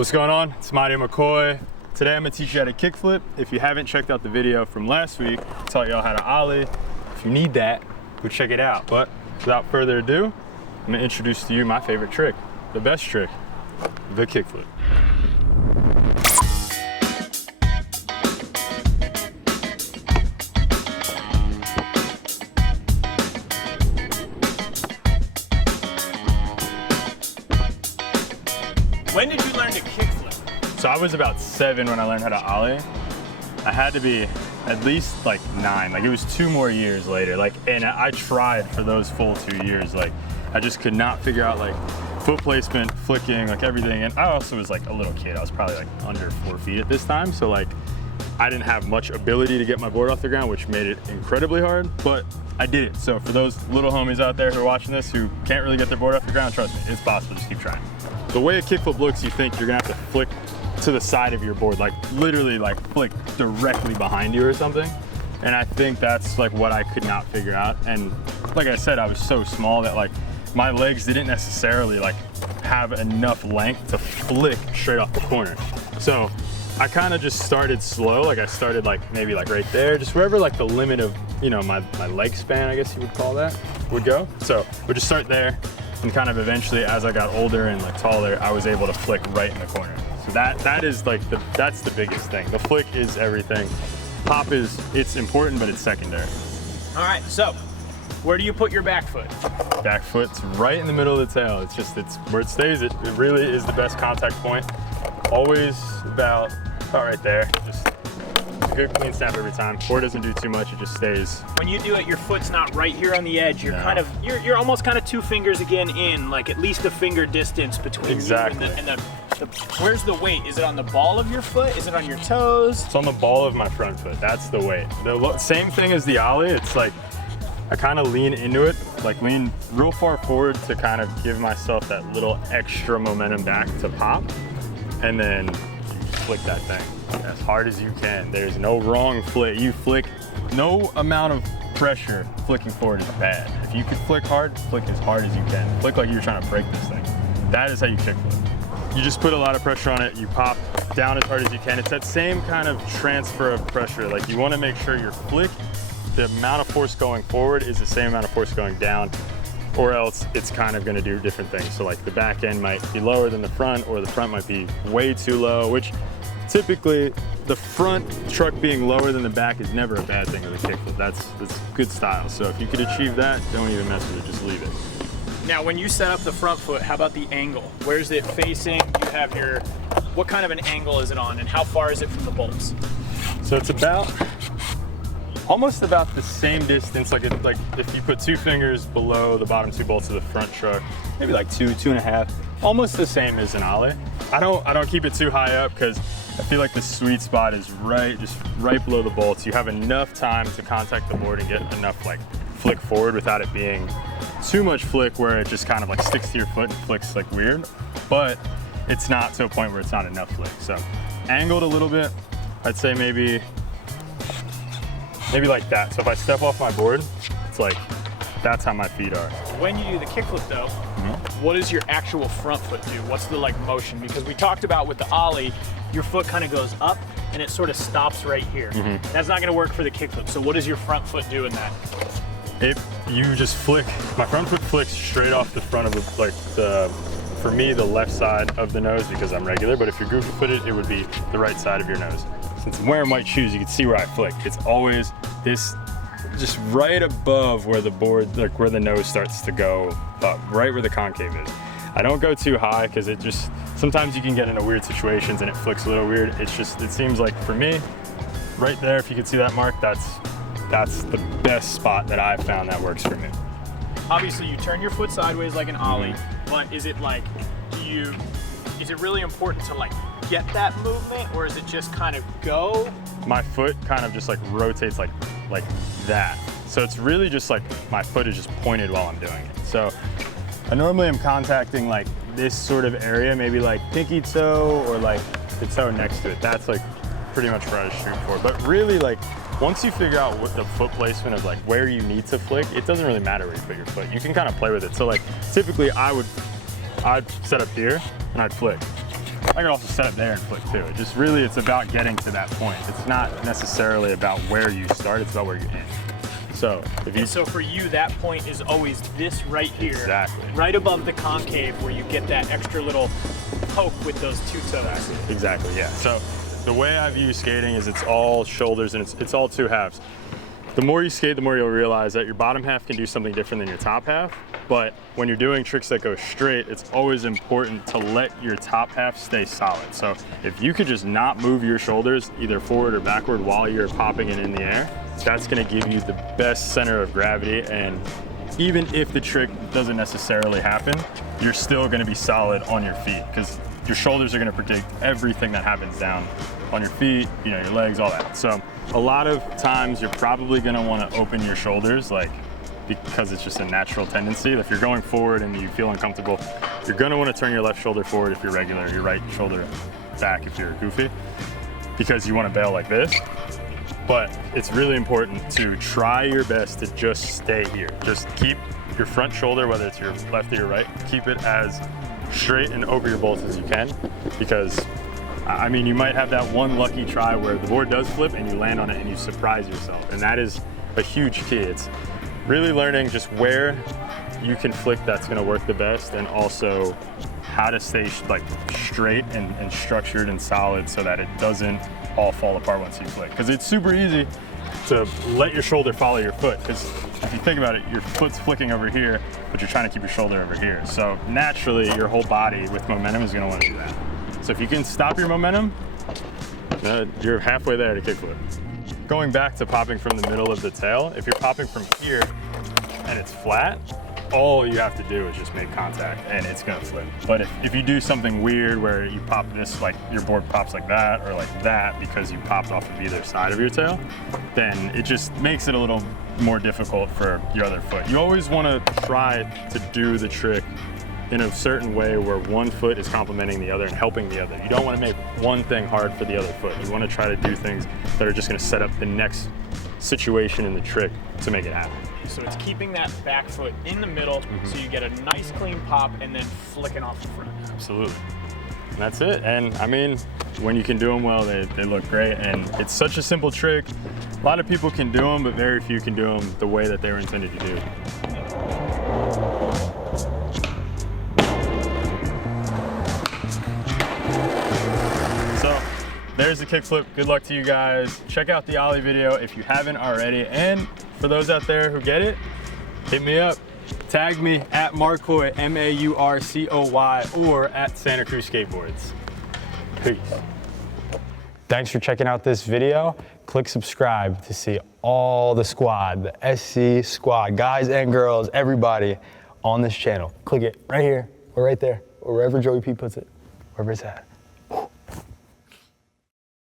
What's going on? It's Maurio McCoy. Today I'm gonna teach you how to kickflip. If you haven't checked out the video from last week, I taught y'all how to ollie. If you need that, go check it out. But without further ado, I'm gonna introduce to you my favorite trick, the best trick, the kickflip. When did you learn to kickflip? So I was about 7 when I learned how to ollie. I had to be at least like 9. Like it was 2 more years later. And I tried for those full 2 years. Like I just could not figure out like foot placement, flicking, like everything. And I also was like a little kid. I was probably like under 4 feet at this time. So like I didn't have much ability to get my board off the ground, which made it incredibly hard, but I did it. So for those little homies out there who are watching this who can't really get their board off the ground, trust me, it's possible, just keep trying. The way a kickflip looks, you think you're gonna have to flick to the side of your board, like literally like flick directly behind you or something. And I think that's like what I could not figure out. And like I said, I was so small that like my legs didn't necessarily like have enough length to flick straight off the corner. So I kind of just started slow. Like I started like maybe like right there, just wherever like the limit of, you know, my leg span, I guess you would call that, would go. So we'd just start there, and kind of eventually as I got older and like taller, I was able to flick right in the corner. So that is like that's the biggest thing. The flick is everything. Pop it's important, but it's secondary. All right, so where do you put your back foot? Back foot's right in the middle of the tail. It's where it stays. It really is the best contact point. Always about right there. Just a good clean snap every time. Board doesn't do too much, it just stays. When you do it, your foot's not right here on the edge. You're kind of, you're almost kind of 2 fingers again in, like at least a finger distance between you and the where's the weight? Is it on the ball of your foot? Is it on your toes? It's on the ball of my front foot. That's the weight. The same thing as the ollie. It's like, I kind of lean into it, like lean real far forward to kind of give myself that little extra momentum back to pop, and then flick that thing as hard as you can. There's no wrong flick. You flick, no amount of pressure flicking forward is bad. If you can flick hard as hard as you can. Flick like you're trying to break this thing. That is how you kickflip. You just put a lot of pressure on it, you pop down as hard as you can. It's that same kind of transfer of pressure. Like you want to make sure your flick, the amount of force going forward is the same amount of force going down, or else it's kind of going to do different things. So like the back end might be lower than the front, or the front might be way too low, which typically the front truck being lower than the back is never a bad thing with a kickflip. That's good style. So if you could achieve that, don't even mess with it, just leave it. Now, when you set up the front foot, how about the angle? Where's it facing? You have your, what kind of an angle is it on, and how far is it from the bolts? So it's almost about the same distance, like if you put 2 fingers below the bottom 2 bolts of the front truck, maybe like 2.5, almost the same as an ollie. I don't keep it too high up because I feel like the sweet spot is just right below the bolts. You have enough time to contact the board and get enough like flick forward without it being too much flick where it just kind of like sticks to your foot and flicks like weird, but it's not to a point where it's not enough flick. So angled a little bit, I'd say maybe like that. So if I step off my board, it's like, that's how my feet are. When you do the kickflip though, what does your actual front foot do? What's the like motion? Because we talked about with the ollie, your foot kind of goes up and it sort of stops right here. That's not gonna work for the kickflip. So what does your front foot do in that? You just flick, my front foot flicks straight off the front of for me, the left side of the nose because I'm regular, but if you're goofy footed, it would be the right side of your nose. Since I'm wearing white shoes, you can see where I flick. It's always this, just right above where the board, like where the nose starts to go up, right where the concave is. I don't go too high because it just, sometimes you can get into weird situations and it flicks a little weird. It seems like for me, right there, if you can see that mark, that's the best spot that I've found that works for me. Obviously you turn your foot sideways like an ollie, but is it like, is it really important to like get that movement, or is it just kind of go? My foot kind of just like rotates like that. So it's really just like my foot is just pointed while I'm doing it. So I normally am contacting like this sort of area, maybe like pinky toe or like the toe next to it. That's like pretty much where I shoot for. But really like once you figure out what the foot placement of like where you need to flick, it doesn't really matter where you put your foot. You can kind of play with it. So like typically I'd set up here and I'd flick. I can also set up there and flip too. It just really, it's about getting to that point. It's not necessarily about where you start, it's about where you end. So if you, so for you, that point is always this right here. Exactly. Right above the concave where you get that extra little poke with those two toes. Exactly, yeah. So the way I view skating is it's all shoulders and it's all two halves. The more you skate, the more you'll realize that your bottom half can do something different than your top half. But when you're doing tricks that go straight, it's always important to let your top half stay solid. So if you could just not move your shoulders either forward or backward while you're popping it in the air, that's gonna give you the best center of gravity. And even if the trick doesn't necessarily happen, you're still gonna be solid on your feet because your shoulders are gonna predict everything that happens down on your feet, you know, your legs, all that. So a lot of times you're probably gonna wanna open your shoulders, like, because it's just a natural tendency. If you're going forward and you feel uncomfortable, you're gonna wanna turn your left shoulder forward if you're regular, your right shoulder back if you're goofy, because you wanna bail like this. But it's really important to try your best to just stay here. Just keep your front shoulder, whether it's your left or your right, keep it as straight and over your bolts as you can, because I mean, you might have that one lucky try where the board does flip and you land on it and you surprise yourself. And that is a huge key. It's really learning just where you can flick that's gonna work the best, and also how to stay like straight and structured and solid so that it doesn't all fall apart once you flick. Because it's super easy to let your shoulder follow your foot. Because if you think about it, your foot's flicking over here, but you're trying to keep your shoulder over here. So naturally, your whole body with momentum is gonna wanna do that. So if you can stop your momentum, you're halfway there to kickflip. Going back to popping from the middle of the tail, if you're popping from here and it's flat, all you have to do is just make contact and it's gonna flip. But if you do something weird where you pop this, like your board pops like that or like that because you popped off of either side of your tail, then it just makes it a little more difficult for your other foot. You always wanna try to do the trick in a certain way where one foot is complementing the other and helping the other. You don't want to make one thing hard for the other foot. You want to try to do things that are just going to set up the next situation in the trick to make it happen. So it's keeping that back foot in the middle so you get a nice clean pop and then flicking off the front. Absolutely. And that's it. And I mean, when you can do them well, they look great. And it's such a simple trick. A lot of people can do them, but very few can do them the way that they were intended to do. There's the kickflip. Good luck to you guys. Check out the ollie video if you haven't already. And for those out there who get it, hit me up. Tag me at Marcoy, M-A-U-R-C-O-Y, or at Santa Cruz Skateboards. Peace. Thanks for checking out this video. Click subscribe to see all the squad, the SC squad, guys and girls, everybody on this channel. Click it right here or right there, or wherever Joey P puts it, wherever it's at.